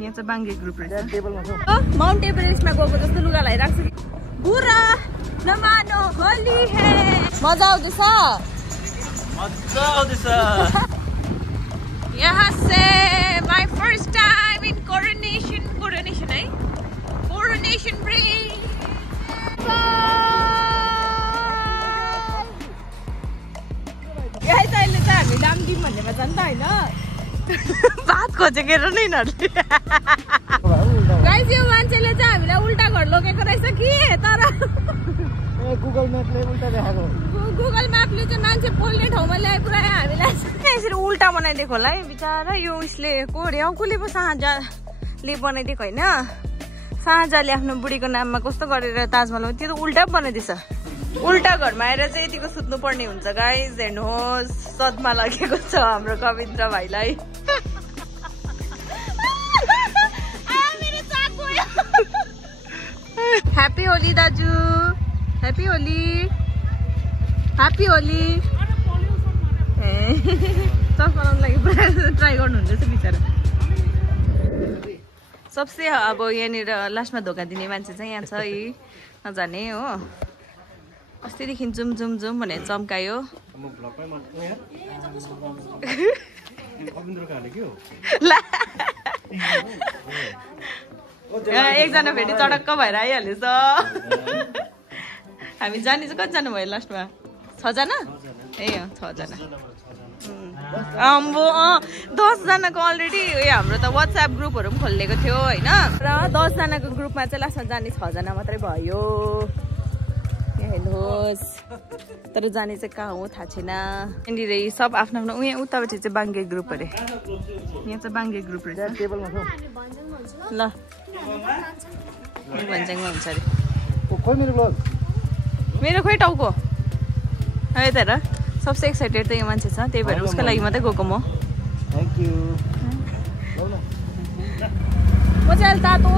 यहाँ चाहिँ बाङ्गे ग्रुप रहेछ। माउन्ट एभरेस्टमा गएको जस्तो लुगा लगाइराख्छ कि बुरा नमानो होली है। मजा आउँदैछ यहाँ से my first time in Coronation है कोरोनेसन ब्रिज। यही त अहिले चाहिँ हामी डामडिम भन्नेमा जान्छ होइन बात खोजेको र नै यिनीहरूले गाइस यो मान्छेले चाहिँ हामीलाई उल्टा घर लगेको रहेछ कि तर गुगल म्यापले उल्टा देखाएको। गुगल म्यापले चाहिँ मान्छे बोल्ने ठाउँमा ल्याए पुऱ्याए हामीलाई यसरी उल्टा बनाइदिएको होला है बिचारा यो उसले को अरे कसले पो शाहजहाँले बनाइदिएको होइन। शाहजहाँले आफ्नो बुढीको नाममा कस्तो गरेर ताजमहल त्यो त उल्टा बनाइदिएछ। उल्टा घरमा आएर चाहिँ यतिको सुत्नु पर्ने हुन्छ गाइज। हेर्नुहोस् सदमा लागेको छ हाम्रो कविन्द्र भाइलाई। ह्याप्पी होली दाजु ह्याप्पी होली ह्याप्पी होली। चस्मा लाउनु लागि पुरा ट्राई गर्नुहुँदैछ बिचरा। सबसे अब यहाँनिर लास्टमा धोका दिने मान्छे चाहिँ यहाँ छ है नजाने हो। अस्तिदेखि जुम जुम जुम भनेर चम्कायो। एकजना फेरि चडक्क भएर आइहालेछ। हामी जाने चाहिँ कतिजना भयो लास्टमा 6 जना ए 6 जना। अम्बो 10 जनाको अलरेडी हाम्रो त व्हाट्सएप ग्रुपहरू पनि खोलिएको थियो होइन र 10 जनाको ग्रुपमा चाहिँ लास्टमा जाने 6 जना मात्रै भयो। हेर्नुहोस् तर जाने चाहिँ कहाँ हो थाहा छैन। यहाँनिर सब आफ्नो आफ्नो उहाँ उतापट्टि चाहिँ बाङ्गे ग्रुप अरे यहाँ चाहिँ बाङ्गे ग्रुप रहेछ ल भन्ज्याङमा हुन्छ अरे मेरो खोइ टाउको है त हेर सबसे एक्साइटेड त यो मान्छे छ त्यही भएर उसको लागि मात्रै गएको म। म चाहिँ अहिले तातो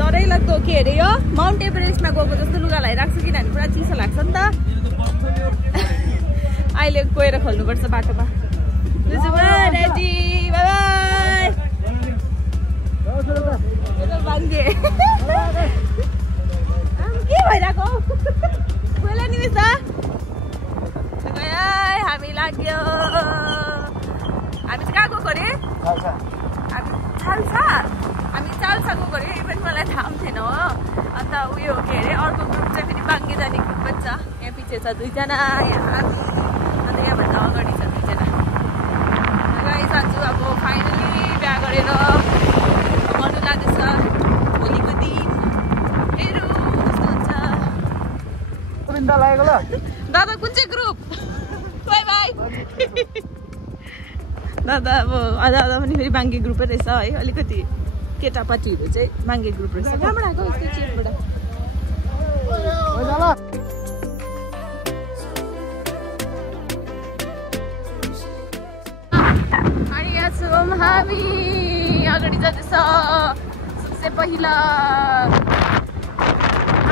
डरै लाग्दो के अरे यो माउन्ट एभरेस्टमा गएको जस्तो लुगा लगाइराख्छु किनभने पुरा चिसो लाग्छ नि त। अहिले गएर खोल्नुपर्छ बाटोमा। रेडी बाई बाङ्गे के भइरहेको पहिला नि मिस हामी लाग्यो। हामी चाहिँ कहाँ गएको अरे हामी चाल्सा गएको अरे इभन मलाई थाहा पनि थिएन हो। अन्त उयो के अरे अर्को ग्रुप चाहिँ फेरि बाङ्गे जाने ग्रुप पनि छ। यहाँ पछि छ 2 जना यहाँ हामी अन्त यहाँभन्दा अगाडि छ 2 जना। गाई साँच्चु अब फाइनली बिहा गरेर गर्नु लाँदैछ भोलिको दिन हेरौँ कस्तो हुन्छ। दादा कुन चाहिँ ग्रुप बाई बाई दादा अब आधा आधा पनि फेरि बाङ्गे ग्रुपै रहेछ है। अलिकति केटापाटीहरू चाहिँ बाङ्गे ग्रुप रहेछ। कहाँबाट आएको यस्तो चेकबाट अनि यहाँ छौँ हामी अगाडि जाँदैछ सबसे पहिला।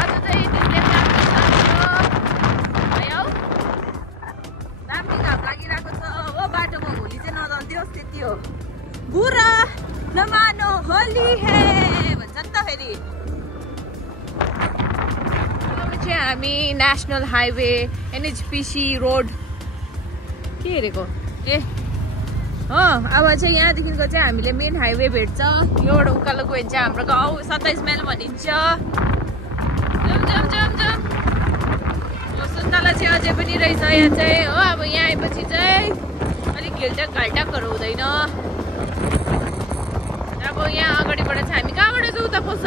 आज चाहिँ दिनले राम्रो घाम लागिरहेको छ हो बाटोमा। होली चाहिँ नदल्दियोस् त्यति हो। बुरा नमानो होली है भन्छ नि त फेरि। अब चाहिँ हामी नेसनल हाइवे NHPC रोड के हेरेको ए हो। अब चाहिँ यहाँदेखिको चाहिँ हामीले मेन हाइवे भेट्छ। योबाट उकालो गयो भने चाहिँ हाम्रो गाउँ 27 माइल भनिन्छ। जम जम जम जम सुन्तला चाहिँ अझै पनि रहेछ यहाँ चाहिँ हो। अब यहाँ आएपछि चाहिँ अलिक घाल्टाकहरू हुँदैन। अब यहाँ अगाडिबाट चाहिँ हामी कहाँबाट चाहिँ उता पुग्छ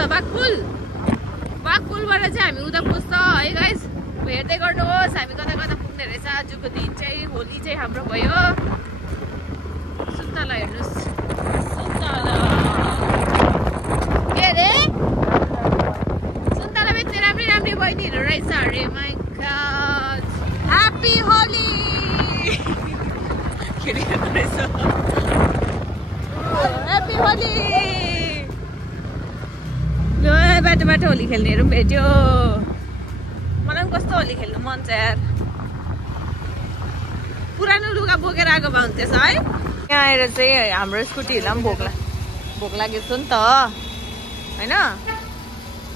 बाघपुलबाट चाहिँ हामी उता पुग्छ है गाइस। हेर्दै गर्नुहोस् हामी कता कता पुग्ने रहेछ। आजको दिन चाहिँ होली चाहिँ हाम्रो भयो। सुन्तला हेर्नुहोस् सुन्तला के अरे सुन्तला बेच्ने राम्रै राम्रै बहिनीहरू रहेछ अरे। माई गॉड ह्याप्पी होली खेलिरहेको रहेछ ह्याप्पी होली। बाटो बाटो होली खेल्नेहरू पनि भेट्यो। मलाई पनि कस्तो होली खेल्नु मन छ यार। पुरानो लुगा बोकेर आएको भए हुन्थेछ है। यहाँ आएर चाहिँ हाम्रो स्कुटीहरूलाई पनि भोक लागेको छ नि त हैन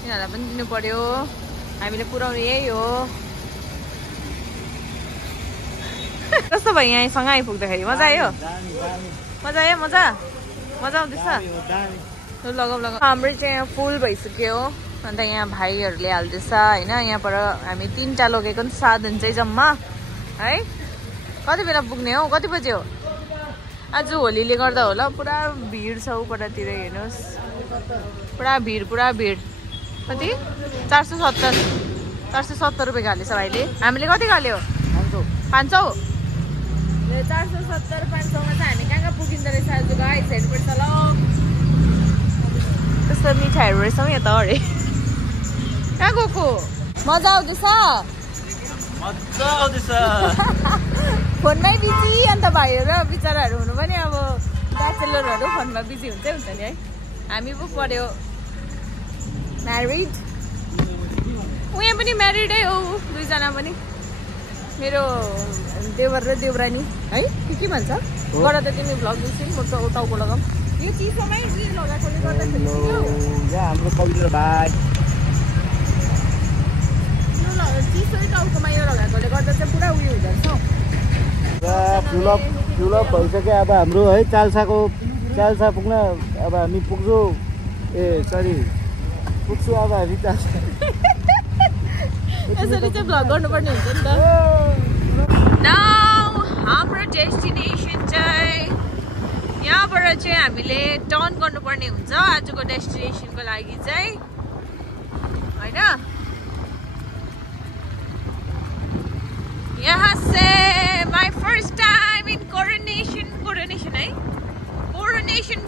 तिनीहरूलाई पनि दिनु पर्यो हामीले पुर्याउने यही हो कस्तो भयो यहाँसँग आइपुग्दाखेरि मजा आयो मजा आयो मजा मजा आउँदैछ लगाऊ लगाऊ हाम्रो चाहिँ यहाँ फुल भइसक्यो अन्त यहाँ भाइहरूले हाल्दैछ होइन यहाँबाट हामी 3टा लगेको नि साधन चाहिँ जम्मा है कति बेला पुग्ने हो कति बजे हो आज होलीले गर्दा होला पुरा भिड छ उपरतिर हेर्नुहोस् पुरा भिड कति 470 रुपियाँ हालेछ भाइले हामीले कति हाल्यो 500 470 500मा चाहिँ हामी कहाँ पुगिँदो रहेछ आज गाइस हेर्नुपर्छ ल त्यस्तो मिठाईहरू रहेछ यहाँ त अरे कहाँ गएको मजा आउँदैछ फोनमै बिजी अन्त भाइहरू बिचराहरू हुनु पनि अब ब्याचलरहरू फोनमा बिजी हुन्छै हुन्छ नि है हामी पो पर्यो म्यारिड उहाँ पनि म्यारिडै हो 2जना पनि मेरो देवर र देवरानी है के भन्छ गर त तिमी भ्लग दिन्छौ म टाउको लगाऊ यो चिसोमै लगाएकोले गर्दाखेरि हाम्रो पवित्र भाइ चिसो टाउकोमा यो लगाएकोले गर्दा चाहिँ पुरा उयो हुँदो रहेछ फ्युलअप भइसक्यो अब हाम्रो है चाल्सा पुग्न अब हामी पुग्छौँ पुग्छु अब हामी चाल्सा यसरी चाहिँ भ्लग गर्नुपर्ने हुन्छ नि त हाम्रो डेस्टिनेसन चाहिँ यहाँबाट चाहिँ हामीले टर्न गर्नुपर्ने हुन्छ आजको डेस्टिनेसनको लागि चाहिँ होइन यहाँ से my first time in Coronation है कोरोनेसन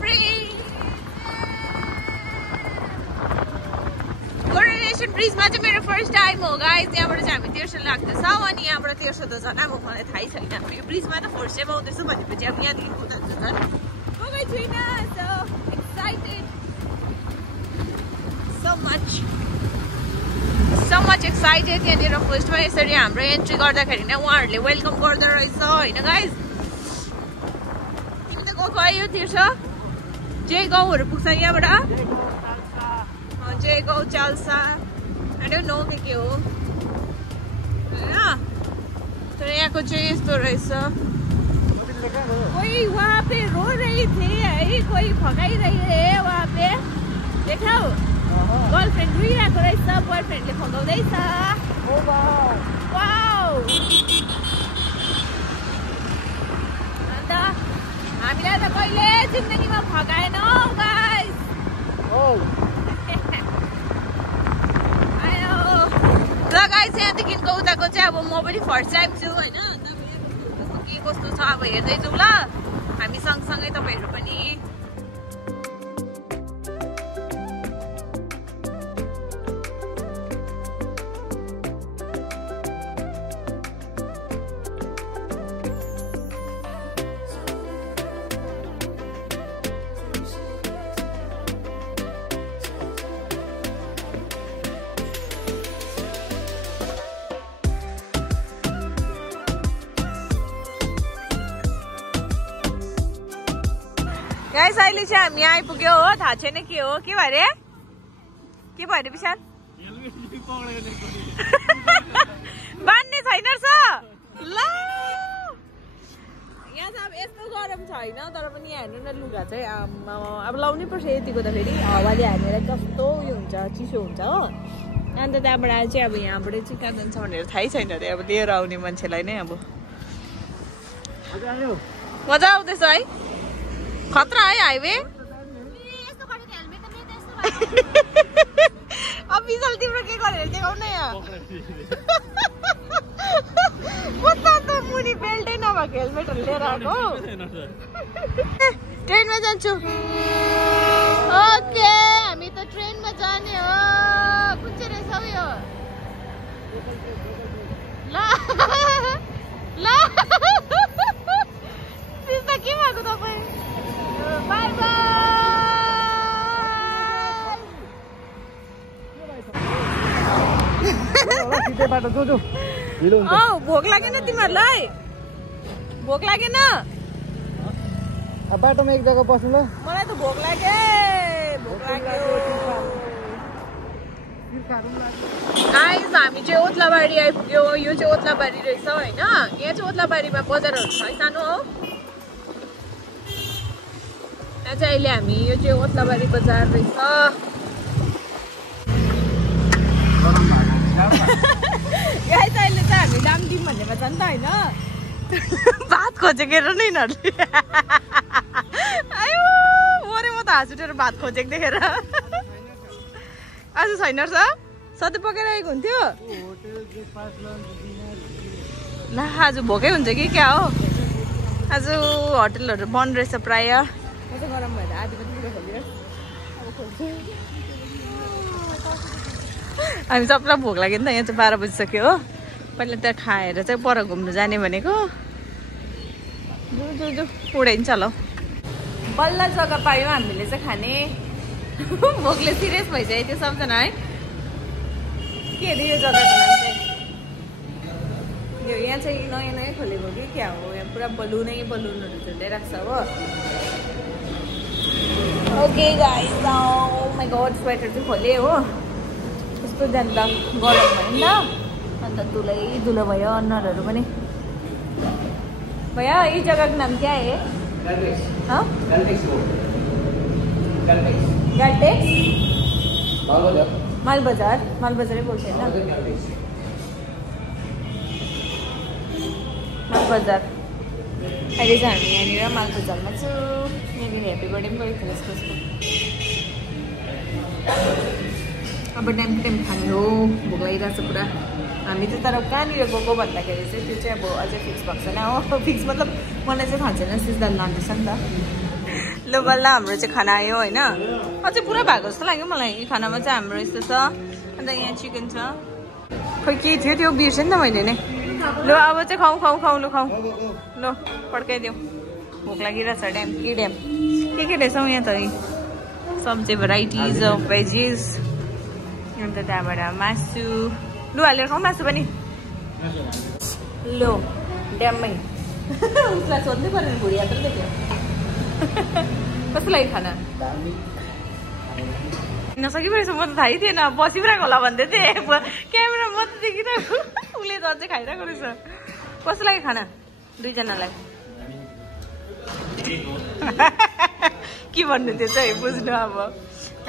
ब्रिजमा चाहिँ मेरो फर्स्ट टाइम हो गाइस यहाँबाट चाहिँ हामी तेर्सो लाग्दैछौँ अनि यहाँबाट तेर्सो त झन् अब मलाई थाहै छैन यो ब्रिजमा त फर्स्ट टाइम आउँदैछु भनेपछि अब यहाँदेखि उता झन् गएकै छुइनँ so excited so much excited यहाँनिर फर्स्टमा यसरी हाम्रो एन्ट्री गर्दाखेरि नै उहाँहरूले वेलकम गर्दो रहेछ होइन गाइस तिमी त गएको आयो तिर्छ जय गाउँहरू पुग्छ यहाँबाट जय गाउँ चाल्सा आई डोन्ट नो के हो होइन तर यहाँको चाहिँ यस्तो रहेछ कोही वहाँ पे रो रही थी है कोही फकाइरही है वहाँ पे देखाऊ गर्लफ्रेन्ड रुइरहेको रहेछ बोयफ्रेन्डले फकाउँदैछ अन्त हामीलाई त कहिले जिन्दगीमा फकाएन गाइस र गाइस यहाँदेखिको उताको चाहिँ अब म पनि फर्स्ट टाइम छु होइन के कस्तो छ अब हेर्दै जाउँ ल हामी सँगसँगै तपाईँहरू पनि गाइस अहिले चाहिँ हामी आइपुग्यो हो थाहा छैन के हो के भयो अरे विशाल बान्ने छैन रहेछ ल यहाँ चाहिँ अब यस्तो गरम छैन तर पनि यहाँ हेर्नु न लुगा चाहिँ अब लाउनै पर्छ यतिको त फेरि हावाले हानेर कस्तो उयो हुन्छ चिसो हुन्छ हो अन्त त्यहाँबाट चाहिँ अब यहाँबाट चाहिँ कहाँ जान्छ भनेर थाहै छैन अरे अब लिएर आउने मान्छेलाई नै अब मजा आउँदैछ है खतरा है हाइवे अब विशाल तिम्रो के गरेर देखाउ न यहाँ कता त मुनि बेल्टै नभएको हेलमेटहरू लिएर आएको ट्रेनमा जान्छु ओके हामी त ट्रेनमा जाने हो कुन चाहिँ रहेछ हौ यो ल त्यस्ता के भएको तपाईँ बाई भोक लागेन तिमीहरूलाई भोक लागेन अब बाटोमा एक जग्गा बस्नु ल। मलाई त भोक लाग्यो। गाइस हामी चाहिँ ओत्लाबारी आइपुग्यो। यो चाहिँ ओत्लाबारी रहेछ होइन। यहाँ चाहिँ ओत्लाबारीमा बजारहरू छ है सानो हो। यहाँ चाहिँ अहिले हामी यो चाहिँ ओत्लाबारी बजार रहेछ। गाइस अहिले चाहिँ हामी डामडिम भन्नेमा छ नि त होइन। भात खोजेको र नि यिनीहरूले। आयो मरे म त हाँस उठेर भात खोजेको देखेर। आज छैन र सधैँ पकाइरहेको हुन्थ्यो। ल आज भोकै हुन्छ कि क्या हो। आज होटलहरू बन्द रहेछ प्राय। गरम भएर आधी हामी सबलाई भोक लाग्यो नि त। यहाँ चाहिँ 12 बजिसक्यो हो। पहिला त्यहाँ खाएर चाहिँ पर घुम्नु जाने भनेको। उडाइन्छ ल। बल्ल जग्गा पायो हामीले चाहिँ खाने। भोकले सिरियस भइसक्यो त्यो सबजना है। के अरे यो जग्गाको नाम चाहिँ यो यहाँ चाहिँ नयाँ नयाँ खोलेको कि क्या हो। यहाँ पुरा बलुनहरू झुन्डाइरहेको छ हो। Okay guys my God sweater चाहिँ खोले हो। कस्तो जान्छ गरम भयो नि त। अन्त धुलो भयो अनुहारहरू पनि। भैया ये जगह का नाम क्या है? हाँ? गैलटेक्स माल बाजार ही बोलते हैं ना। माल बाजार अहिले चाहिँ हामी यहाँनिर माल बजारमा छु। यहाँनिर ह्याप्पी बर्थडे पनि गरेको थियो यसको। अब टाइम खाने हो। भोक लागिरहेको छ पुरा। हामी चाहिँ तर कहाँनिर गएको भन्दाखेरि चाहिँ त्यो चाहिँ अब अझै फिक्स भएको छैन हो। फिक्स मतलब मलाई चाहिँ थाहा छैन। सिजदार लाँदैछ नि त। ल बल्ल हाम्रो चाहिँ खाना आयो होइन। अझै पुरा भएको जस्तो लाग्यो मलाई। यो खानामा चाहिँ हाम्रो यस्तो छ। अन्त यहाँ चिकन छ। खोइ के थियो त्यो बिर्सेँ नि त मैले नै। ल अब चाहिँ खाउँ ल खाउँ। ल पड्काइदेऊ। भोक लागिरहेछ ड्याम के रहेछ हौ यहाँ त। सब्जी भेराइटिज अफ भेजिस। अन्त त्यहाँबाट मासु। लु हालेर खाउँ मासु पनि। लो ड्याममै उसलाई सोध्नै पऱ्यो भुँडी यात्रा देख्यो। कस्तो लाग्यो खाना? नसकी परेछ। म त थाहै थिएन। बसिरहेको होला भन्दै थिएँ। क्यामेरा म त देखिरहेको। उसले त अझै खाइरहेको रहेछ। कस्तो लाग्यो खाना दुईजनालाई? के भन्नु त्यो चाहिँ बुझ्नु। अब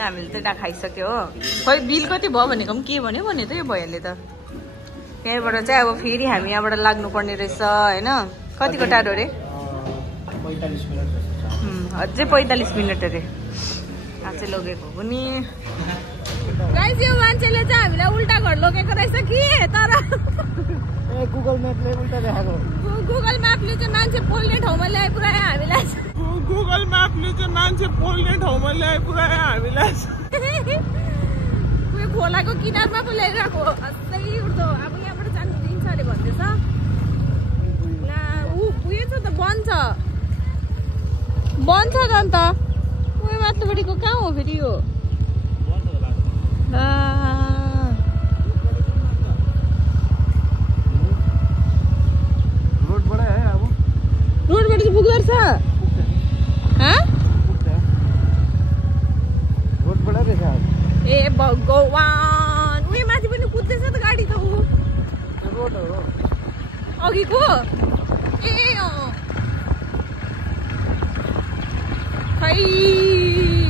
हामीले त खाइसक्यो हो। खोइ बिल कति भयो भनेको पनि के भन्यो भने त यो भैयाले त। यहाँबाट चाहिँ अब फेरि हामी यहाँबाट लाग्नुपर्ने रहेछ होइन। कतिको टाढो अरे? 45 मिनट। अझै 45 मिनट अरे। अझै लगेको पनि। गाइस यो मान्छेले चाहिँ हामीलाई उल्टा घर लगेको रहेछ कि तर गुगल म्यापले उल्टा देखाएको। गुगल म्यापले चाहिँ मान्छे पोल्ने ठाउँमा ल्याए पुऱ्यायो हामीलाई। गुगल म्यापले चाहिँ मान्छे पोल्ने ठाउँमा ल्याए पुऱ्यायो हामीलाई। उयो खोलाको किनारमा पो ल्याइरहेको। अझै उठ्दो। अब यहाँबाट जानु दिन्छ अरे भन्दैछ। ला उयो छ त बन्द छ त अन्त। उयो माथिल्लोपट्टिको कहाँ हो फेरि यो? रोडबाट चाहिँ पुग्दो रहेछ। रोडबाट रहेछ। ए भगवान उयो माथि पनि कुद्दैछ त गाडी त। ऊ रोड हो अघिको। ए खै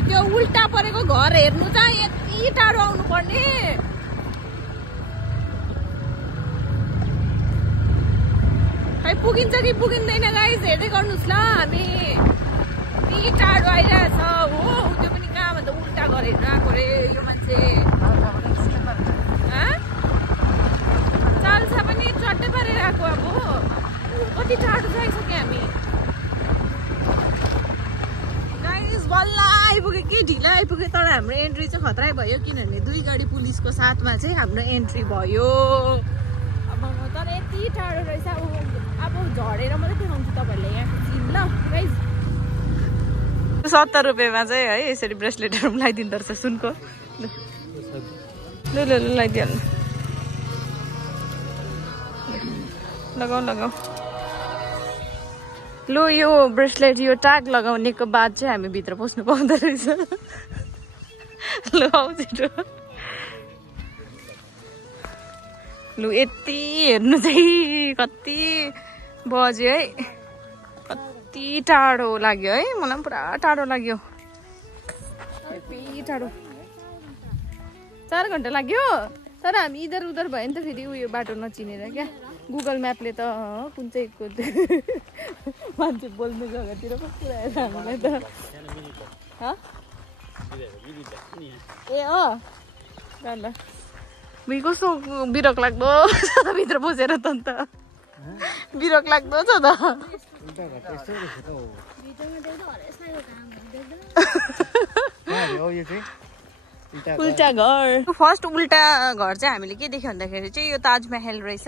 त्यो उल्टा परेको घर हेर्नु चाहिँ यति टाढो आउनु पर्ने। खै पुगिन्छ कि पुगिँदैन गाइस हेर्दै गर्नुहोस् ल। हामी यति टाढो आइरहेछ हो। त्यो पनि कहाँ भन्दा उल्टा गरेर आएको रे यो मान्छे। चाल्सा पनि चट्टै पारेर आएको। अब कति टाढो जाइसक्यो हामी। गाइस बल्ल आइपुग्यो कि ढिलो आइपुग्यो। तर हाम्रो एन्ट्री चाहिँ खतरा भयो किनभने 2 गाडी पुलिसको साथमा चाहिँ हाम्रो एन्ट्री भयो। अब तर यति टाढो रहेछ। अब झरेर मात्रै देखाउँछु तपाईँहरूले यहाँको सिन ल गाइस। 70 रुपियाँमा चाहिँ है यसरी ब्रेसलेटहरू पनि लगाइदिँदो रहेछ सुनको। ल लगाइदिनु। लगाऊ लु यो ब्रेसलेट यो ट्याग लगाउनेको बाद चाहिँ हामी भित्र पस्नु पाउँदो रहेछ लु आऊ छिटो लु यति हेर्नु चाहिँ कति बज्यो है कति टाढो लाग्यो है मलाई पनि पुरा टाढो लाग्यो यति टाढो 4 घन्टा लाग्यो तर हामी इधर उधर भयो नि त फेरि उयो बाटो नचिनेर क्या गुगल म्यापले त कुन चाहिँको मान्छे बोल्ने जग्गातिर पो पुऱ्याएर हामीलाई त ए अँ ल कस्तो बिरक लाग्दो छ त भित्र बसेर त अन्त बिरक लाग्दो छ त उल्टा घर फर्स्ट उल्टा घर चाहिँ हामीले के देख्यो भन्दाखेरि चाहिँ यो ताजमहल रहेछ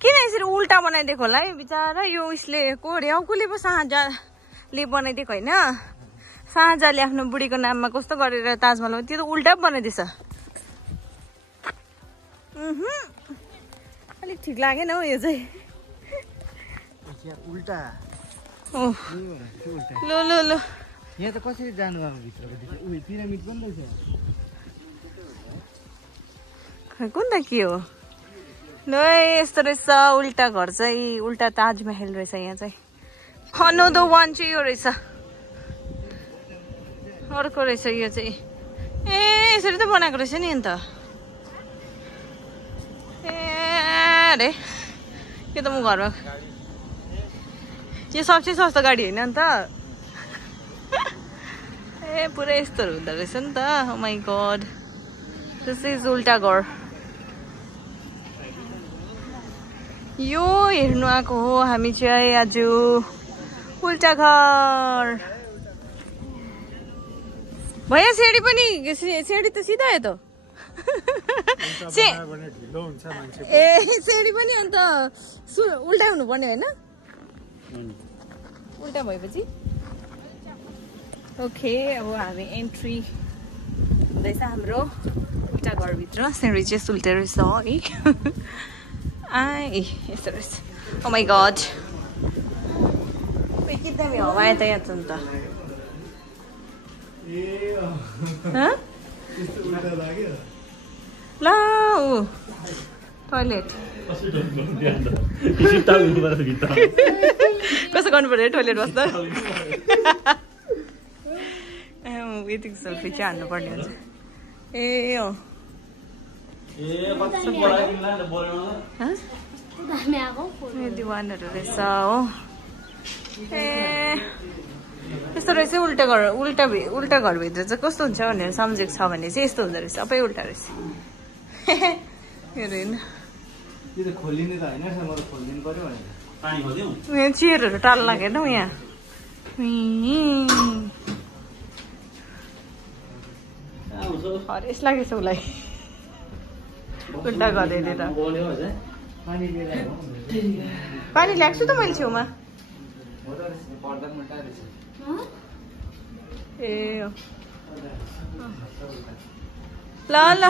किन यसरी उल्टा बनाइदिएको होला है बिचरा यो उसले कोड्यो कसले पो शाहजहाँले बनाइदिएको होइन शाहजहाँले आफ्नो बुढीको नाममा कस्तो गरेर ताजमहल त्यो त उल्टा बनाइदिएछ अलिक ठिक लागेन हौ यो चाहिँ उल्टा ल ल ल यहाँ त कसरी जानु अब भित्रको उयो पिरामिड पनि रहेछ कुन त के हो ल यस्तो रहेछ उल्टा घर चाहिँ उल्टा ताजमहल रहेछ यहाँ चाहिँ अनदर वान चाहिँ यो रहेछ अर्को रहेछ यो चाहिँ ए यसरी त बनाएको रहेछ नि अन्त ए अरे यो त म घरमा यो सबसे सस्तो गाडी होइन नि त ए पुरै यस्तोहरू हुँदो रहेछ नि त ओ माई गॉड दिस इज उल्टा घर यो हेर्नु आएको हो हामी चाहिँ आज उल्टा घर भैया सेडी पनि सेडी त सिधा हो त ए सेडी पनि अन्त उल्टा हुनुपर्ने होइन उल्टा भएपछि ओके अब हामी एन्ट्री हुँदैछ हाम्रो उल्टा घरभित्र सेडी चाहिँ उल्टा रहेछ है आई यस्तो रहेछ ओ माई गॉड कितना भी हवा है त यहाँ त अन्त ल टोइलेट कसो गर्नु पर्यो टोइलेट बस्दा यतिको सेल्फी चाहिँ हान्नुपर्ने हुन्छ ए अँ दिवानहरू रहेछ हो ए यस्तो रहेछ उल्टा घरभित्र चाहिँ कस्तो हुन्छ भनेर सम्झेको छ भने चाहिँ यस्तो हुँदो रहेछ सबै उल्टा रहेछ यहाँ चेयरहरू टाल लागेन हौ यहाँ हरेस लागेछ उसलाई उल्टा घर हेरेर पानी ल्याएको छु त मैले छेउमा ए ल ल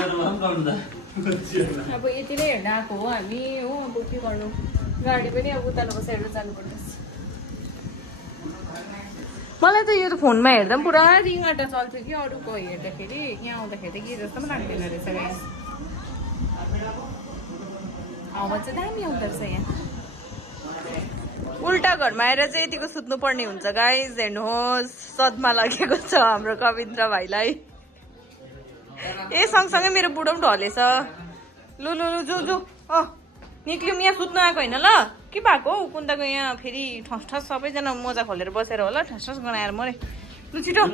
अब यति नै हेर्न आएको हो हामी हो अब के गर्नु गाडी पनि अब उता बसेर जानुपर्ने मलाई त यो त फोनमा हेर्दा पनि पुरा रिङाटा चल्थ्यो कि अरूको हेर्दाखेरि यहाँ आउँदाखेरि त के जस्तो पनि लाग्दैन रहेछ गाइस हावा चाहिँ दामी आउँदो रहेछ यहाँ उल्टा घरमा आएर चाहिँ यतिको सुत्नु पर्ने हुन्छ गाइस हेर्नुहोस् सदमा लागेको छ हाम्रो कविन्द्र भाइलाई ए सँगसँगै मेरो बुढो पनि ढलेछ लु लु लु जो जो निक्ल्यौँ यहाँ सुत्नु आएको होइन ल के भएको हौ कुन्दाको यहाँ फेरि ठस ठस सबैजना मोजा खोलेर बसेर होला ठस ठस गनाएर मरे लु छिटो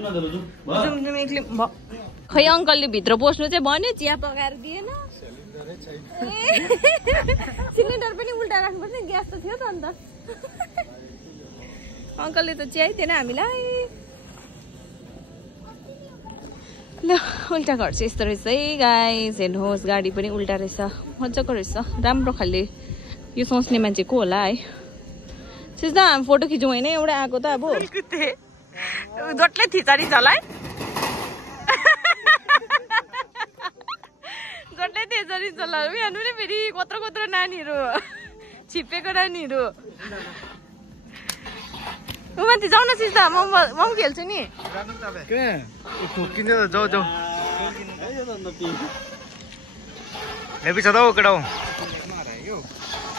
खै अङ्कलले भित्र पस्नु चाहिँ भन्यो चिया पकाएर दिएन सिलिन्डर पनि उल्टा राख्नुपर्छ ग्यास त थियो त अन्त अङ्कलले त चिया दिएन हामीलाई ल उल्टा घर चाहिँ यस्तो रहेछ है गाइस हेर्नुहोस् गाडी पनि उल्टा रहेछ मजाको रहेछ राम्रो खाले यो सोच्ने मान्छे को होला है सिधा हामी फोटो खिचौँ होइन एउटा आएको त अब जटले थिचारी चलाए जटले थिचारी चलायो यहाँ फेरि कत्रो कत्रो नानीहरू छिप्पेको नानीहरू माथि जाउँ न सिस्ता म पनि खेल्छु नि किन जाऊ जाऊ हेपी छ त हौ केटा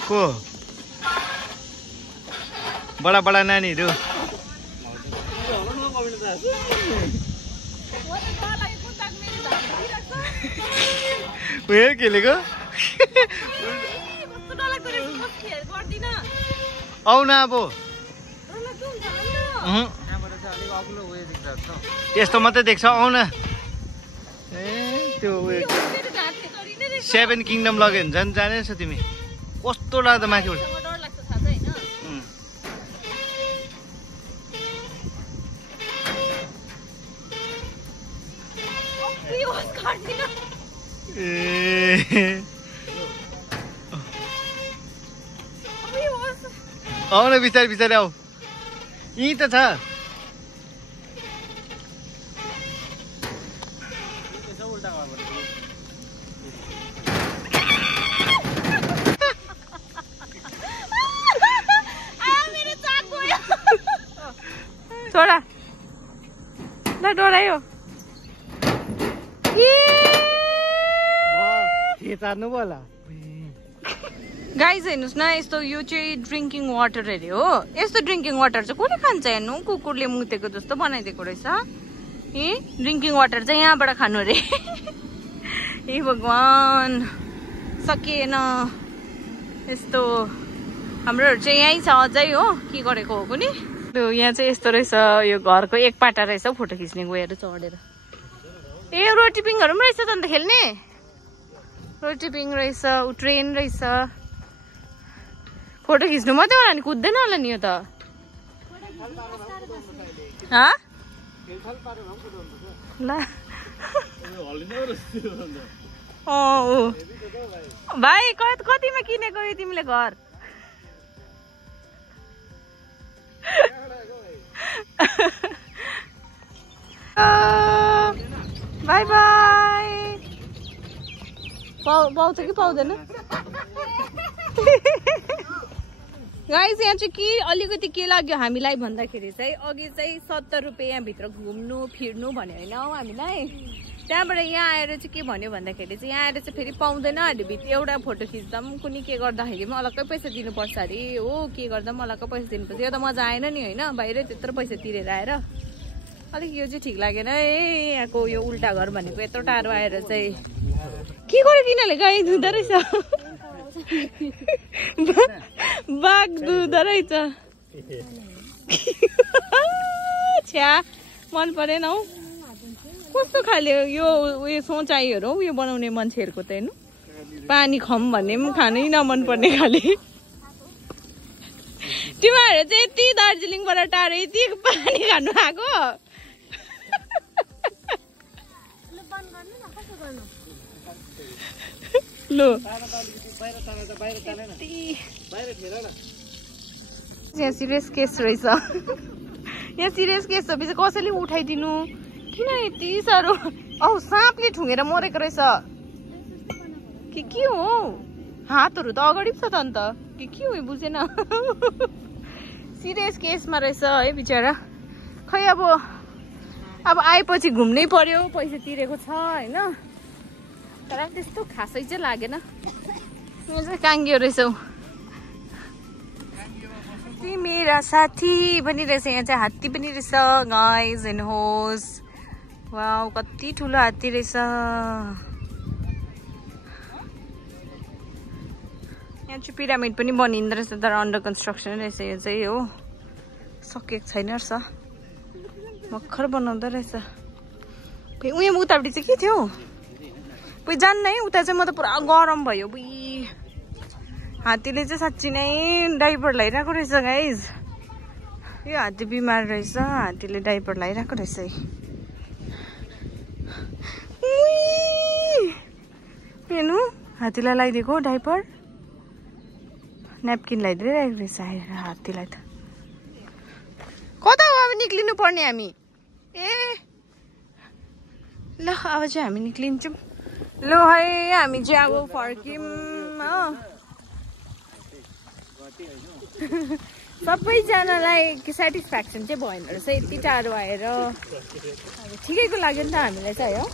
को बडा बडा नानीहरू खेलेको आउ न अब त्यस्तो मात्रै देख्छ आउ न त्यो सेभेन किङडम लग्यो भने झन् जाने छ तिमी कस्तो लाग्दो माथिबाट आउ न बिस्तारै बिस्तारै आऊ यहीँ त छ छोडा ल डोरायो चार्नु भयो होला गाइज हेर्नुहोस् न यस्तो यो चाहिँ ड्रिङ्किङ वाटर अरे हो यस्तो ड्रिङ्किङ वाटर चाहिँ कसले खान्छ हेर्नु कुकुरले मुतेको जस्तो बनाइदिएको रहेछ ए ड्रिङ्किङ वाटर चाहिँ यहाँबाट खानु अरे ए भगवान सकिएन यस्तो हाम्रोहरू चाहिँ यहीँ छ अझै हो के गरेको हो कुनी यहाँ चाहिँ यस्तो रहेछ यो घरको एक पाटा रहेछ फोटो खिच्ने गएर चढेर ए रोटिपिङहरू पनि रहेछ त अन्त खेल्ने रोटिपिङ रहेछ ट्रेन रहेछ फोटो खिच्नु मात्रै होला नि कुद्दैन होला नि यो त ल भाइ कतिमा किनेको यो तिमीले घर बाई बाई पाउँछ कि पाउँदैन गाइस यहाँ चाहिँ के अलिकति के लाग्यो हामीलाई भन्दाखेरि चाहिँ अघि चाहिँ 70 रुपियाँ भित्र घुम्नु फिर्नु भन्यो होइन हामीलाई त्यहाँबाट यहाँ आएर चाहिँ के भन्यो भन्दाखेरि चाहिँ यहाँ आएर चाहिँ फेरि पाउँदैन अरे भित्र एउटा फोटो खिच्दा पनि कुनै के गर्दाखेरि पनि अलग्गै पैसा दिनुपर्छ अरे हो के गर्दा पनि अलग्गै पैसा दिनुपर्छ यो त मजा आएन नि होइन बाहिर त्यत्रो पैसा तिरेर आएर अलिक यो चाहिँ ठिक लागेन है यहाँको यो उल्टा घर भनेको यत्रो टाढो आएर चाहिँ के गर्यो तिनीहरूले गाई धुँदो रहेछ बाघ धुँदो रहेछ छ्या मन परेन हौ कस्तो खाले यो उयो सोचाइहरू हौ यो बनाउने मान्छेहरूको त हेर्नु पानी खम भन्ने पनि खानै नमन पर्ने खाले तिमीहरू चाहिँ यति दार्जिलिङबाट टाढो यति पानी खानु आएको लो यहाँ सिरियस केस रहेछ यहाँ सिरियस केस छ पछि कसैले उठाइदिनु किन यति साह्रो औ साँपले ठुङ्गेर मरेको रहेछ के हो हातहरू त अगाडि पो छ त अन्त के हो बुझेन सिरियस केसमा रहेछ है बिचरा खै अब आएपछि घुम्नै पर्यो पैसा तिरेको छ होइन तर त्यस्तो खासै चाहिँ लागेन मेरो चाहिँ काङ्गियो रहेछौ ती मेरा साथी पनि रहेछ यहाँ चाहिँ हात्ती पनि रहेछ गाइज हेर्नुहोस् वाउ कति ठुलो हात्ती रहेछ यहाँ चाहिँ पिरामिड पनि बनिँदो रहेछ तर अन्डर कन्स्ट्रक्सन रहेछ यो चाहिँ हो सकेको छैन रहेछ भर्खर बनाउँदो रहेछ उयो उतापट्टि चाहिँ के थियो उयो जान्न है उता चाहिँ म त पुरा गरम भयो बुई हात्तीले चाहिँ साँच्ची नै डाइपर लगाइरहेको रहेछ गाइज यो हात्ती बिमार रहेछ हात्तीले डाइपर लगाइरहेको रहेछ हेर्नु हात्तीलाई लगाइदिएको डाइपर न्यापकिन लगाइदिइरहेको रहेछ हात्तीलाई त कता हो अब निक्लिनु पर्ने हामी ए ल अब चाहिँ हामी निक्लिन्छौँ ल है हामी चाहिँ अब फर्क्यौँ सबैजनालाई सेटिस्फ्याक्सन चाहिँ भएन रहेछ यति टाढो आएर। ठिकैको लाग्यो नि त हामीलाई चाहिँ हो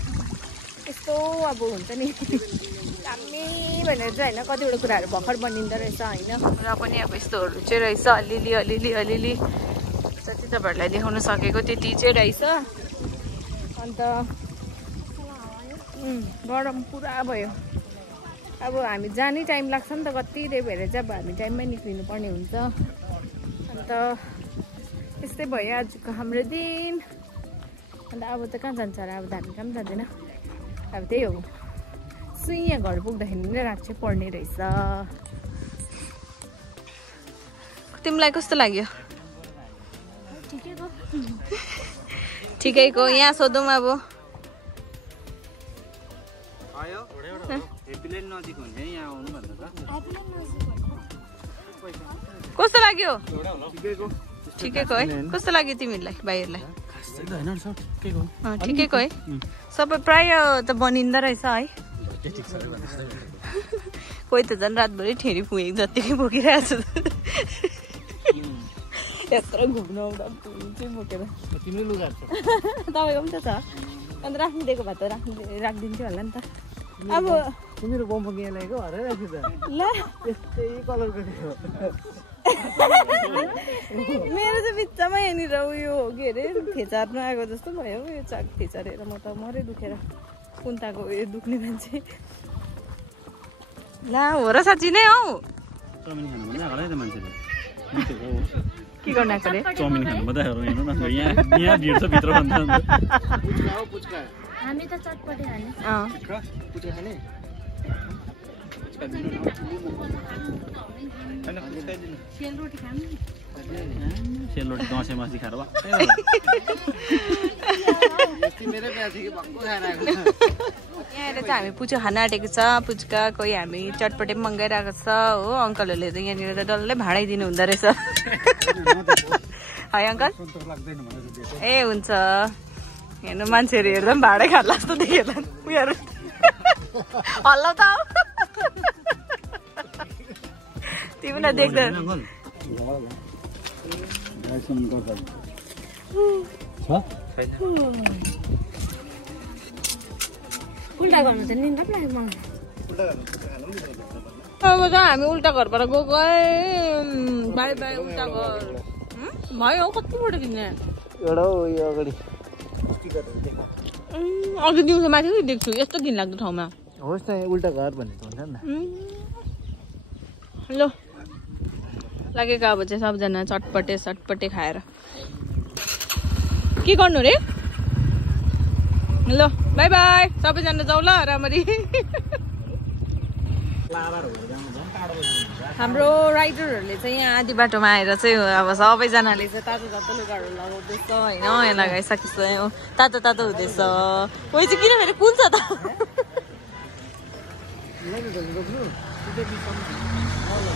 यस्तो अब हुन्छ नि दामी भनेर चाहिँ होइन कतिवटा कुराहरू भर्खर बनिँदो रहेछ होइन। र पनि अब यस्तोहरू चाहिँ रहेछ अलिअलि जति तपाईँहरूलाई देखाउन सकेको त्यति चाहिँ रहेछ। अन्त गरम पुरा भयो। अब हामी जाने टाइम लाग्छ नि त कति, त्यही भएर चाहिँ अब हामी टाइममै निक्लिनु पर्ने हुन्छ। अन्त यस्तै भयो आजको हाम्रो दिन। अन्त अब त कहाँ जान्छ र, अब त हामी कहाँ पनि जाँदैन। अब त्यही हो सुइँ घर पुग्दाखेरि नै रात चाहिँ पर्ने रहेछ। तिमीलाई कस्तो लाग्यो? ठिकैको। यहाँ सोधौँ अब कस्तो लाग्यो? ठिकैको है। कस्तो लाग्यो तिमीहरूलाई भाइहरूलाई? ठिकैको है। सबै प्राय त बनिँदो रहेछ है। कोही त झन् रातभरि ठेरी पुगेको जत्तिकै बोकिरहेको छ। यत्रो घुम्न आउँदा चाहिँ बोकेर तपाईँको पनि त छ। अन्त राख्नु दिएको भए त राखिदिन्थ्यो होला नि त। अब तिमीहरू बम्प गेलेको हराइरहेको छ ल यस्तै कलरको थियो। मेरो चाहिँ बिचमा यहाँनिर उयो के अरे थेचार नआएको जस्तो भयो। यो चाक थेचारेर म त मरै दुखेर कुन्ताको उयो दुख्ने मान्छे। ला हो र साँच्ची नै हौ। के गर्न आएको अरे? चाउमिन खानु मात्रै हेर्नु हेर्नु न यहाँ भिड छ भित्र भन्दा हामी त चटपटे खाने। सेलरोटी खानु। सेलरोटी दसैँ मासु खाएर भा यहाँ चाहिँ हामी पुच्का खान आँटेको छ। पुच्का कोही हामी चटपटे पनि मगाइरहेको छ हो। अङ्कलहरूले त यहाँनिर त डल्लै भाँडाइदिनु हुँदो रहेछ है अङ्कल? ए हुन्छ। हेर्नु मान्छेहरू हेर्दा पनि भाँडै खाला जस्तो देखेर उयोहरू हल्ला त तिमीलाई देख्दा उल्टा गर्नु चाहिँ निन्द्रा लाग्यो मलाई। अब त हामी उल्टा घरबाट गएको बाई बाई उल्टा घर भयो। कतिपल्ट किन्ने एउटा उयो अगाडि अघि दिउँसो माथि देख्छु यस्तो घिनलाग्दो ठाउँमा। होस् न उल्टा घर भनेको हुन्छ नि ल लागेको अब चाहिँ सबजना चटपटे खाएर के गर्नु रे? ल बाई बाई सबैजना जाऊ ल राम्ररी। हाम्रो राइडरहरूले चाहिँ यहाँ आधी बाटोमा आएर चाहिँ अब सबैजनाले चाहिँ तातो लुगाहरू लगाउँदैछ होइन। यहाँ लगाइसकेको तातो हुँदैछ। उयो चाहिँ किन फेरि कुन छ त?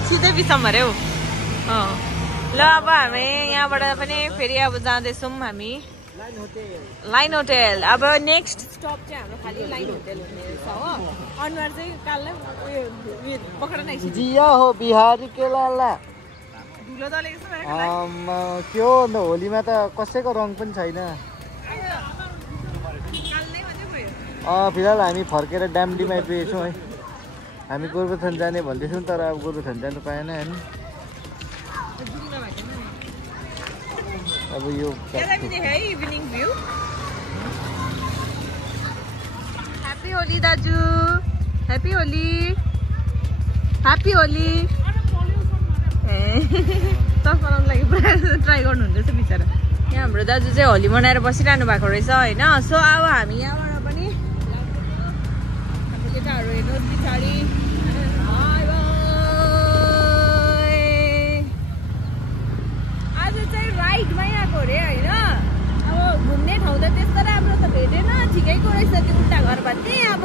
सिधै बिचमा अरे हौ। ल अब हामी यहाँबाट पनि फेरि अब जाँदैछौँ हामी लाइन होटेल। अब नेक्स्ट स्टप चाहिँ हाम्रो खालि लाइन होटेल हुने रहेछ हो। अनुहार चाहिँ काललाई उयो पक्रेर नै जिया हो बिहारी के लाला धुलो दलेको छ। के हो अन्त होलीमा त कसैको रङ पनि छैन। फिलहाल हामी फर्केर डामडीमा आइपुगेछौँ है। हामी गोरुबथान जाने भन्दैछौँ तर अब गोरुबथान जानु पाएन हामी। अब यो इभिनिङ भ्यू। ह्याप्पी होली दाजु। ह्याप्पी होली। ह्याप्पी होली। ए सस बनाउनु लागि पुरा ट्राई गर्नुहुँदैछ बिचरा। यहाँ हाम्रो दाजु चाहिँ होली मनाएर बसिरहनु भएको रहेछ होइन। सो अब हामी यहाँबाट पनि हाम्रो केटाहरू हेर्नु पछाडि आज चाहिँ राइडमै आएको अरे होइन। अब घुम्ने ठाउँ त त्यस्तो राम्रो त भेटेन। ठिकैको रहेछ त्यो उल्टा घर भन्ने। अब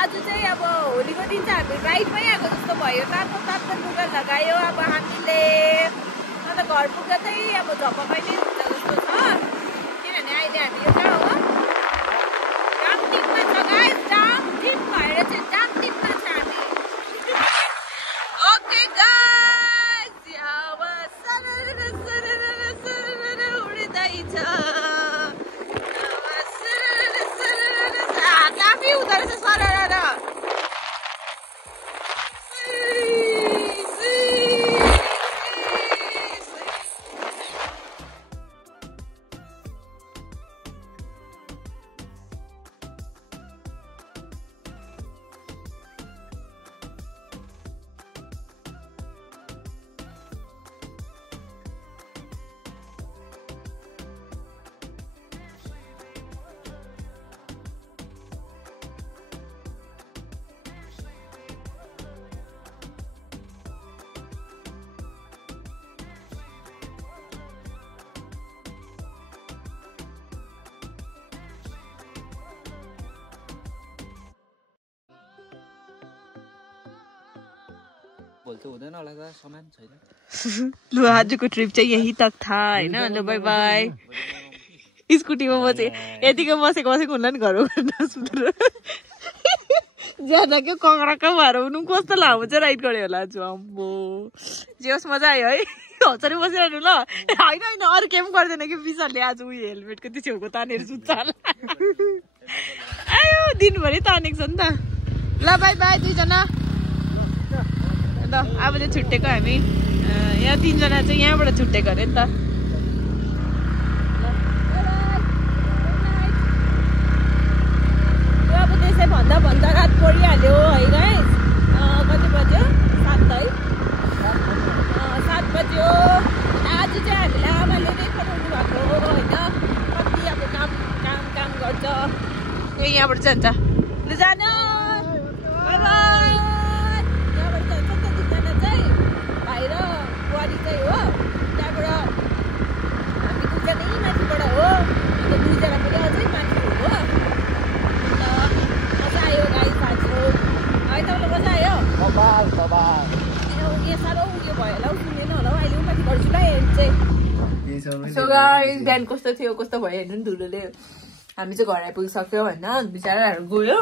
आज चाहिँ अब होलीको दिन चाहिँ हामी राइडमै आएको जस्तो भयो। तातो लुगा लगायो अब हामीले। अन्त घर पुग्दा चाहिँ अब झपक्कै नै हुन्छ जस्तो छ। किनभने अहिले हामी यो कहाँ हो? डामटिङमा छ गाइस। डामटिङ भएर चाहिँ डामटिङमा छ हामी। ओके गाइस, अब हुँदो रहेछ सरर बोल्छु हुँदैन होला त सामान छैन लु आजको ट्रिप चाहिँ यही तक था होइन ल बाई बाई स्कुटीमा म चाहिँ यतिकै बसेको हुन्न नि घरमा ज्यादा के कङ्ग्राको भएर हुनु कस्तो लामो चाहिँ राइड गऱ्यो होला आज अम्बो जे होस् मजा आयो है हचारै बसिरहनु ल होइन होइन अरू केही पनि गर्दैन कि विशालले आज उयो हेलमेटको त्यो छेउको तानेर सुत्छ होला आयो दिनभरि तानेको छ नि त ल बाई बाई दुईजना ल अब चाहिँ छुट्टेको हामी यहाँ 3 जना चाहिँ यहाँबाट छुट्टेको अरे नि त अब त्यसै भन्दा भन्दा रात परिहाल्यो है गाइस कति बज्यो 7 है 7 बज्यो आज चाहिँ हामीलाई आमाले देखाउनु भएको होइन कति अब काम गर्छ यहाँबाट जान्छ लु जान बाई बाई यहाँबाट जान्छ त 2 जना चाहिँ भाइ र बुहारी चाहिँ हो त्यहाँबाट हामी 2 जना यहीँ माथिबाट हो अन्त 2 जना पनि अझै माथि हो मजा आयो गाइस आज है तपाईँलाई मजा आयो यो साह्रो उयो भयो होला सुनेन होला अहिले माथि गर्छु ल चाहिँ सो गाइस बिहान कस्तो थियो कस्तो भयो हेर्नु नि धुलोले हामी चाहिँ घर आइपुगिसक्यो होइन बिचराहरू गयो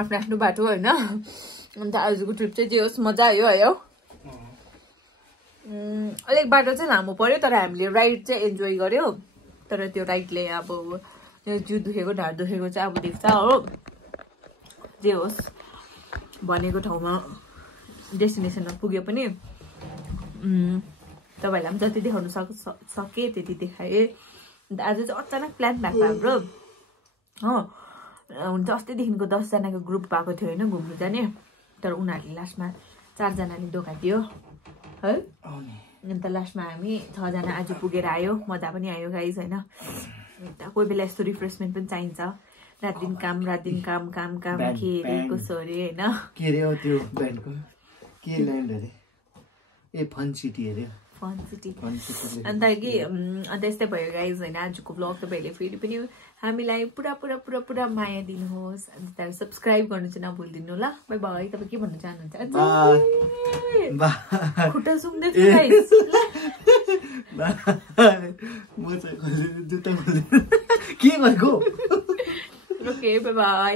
आफ्नो आफ्नो बाटो होइन अन्त आजको ट्रिप चाहिँ जे होस् मजा आयो है अलिक बाटो चाहिँ लामो पर्यो तर हामीले राइड चाहिँ इन्जोय गर्यो तर त्यो राइडले अब जिउ दुखेको ढाड दुखेको चाहिँ अब देख्छ हो जे होस् भनेको ठाउँमा डेस्टिनेसनमा पुग्यो पनि तपाईँहरूलाई पनि जति देखाउनु सके त्यति देखाएँ अन्त आज चाहिँ अचानक प्लान भएको हाम्रो हो हुन्छ अस्तिदेखिको 10 जनाको ग्रुप भएको थियो होइन घुम्नु जाने तर उनीहरूले लास्टमा 4 जनाले धोका दियो है अन्त लास्टमा हामी 6 जना आज पुगेर आयो मजा पनि आयो गाइस होइन अन्त कोही बेला यस्तो रिफ्रेसमेन्ट पनि चाहिन्छ रात दिन काम के अरे कसो अरे होइन के अरे त्यो ब्यान्डको के ल्यान्ड अरे ए फन सिटी अरे फन सिटी अन्त कि अन्त यस्तै भयो गाइज होइन आजको ब्लग तपाईँहरूले फेरि पनि हामीलाई पुरा माया दिनुहोस् अन्त तपाईँ सब्सक्राइब गर्नु चाहिँ नभुलिदिनु ल बाई बाई तपाईँ के भन्न चाहनुहुन्छ खुट्टा सुन्दैछ गाइस म चाहिँ जुत्ता खोल्दै के भएको ओके बाई बाई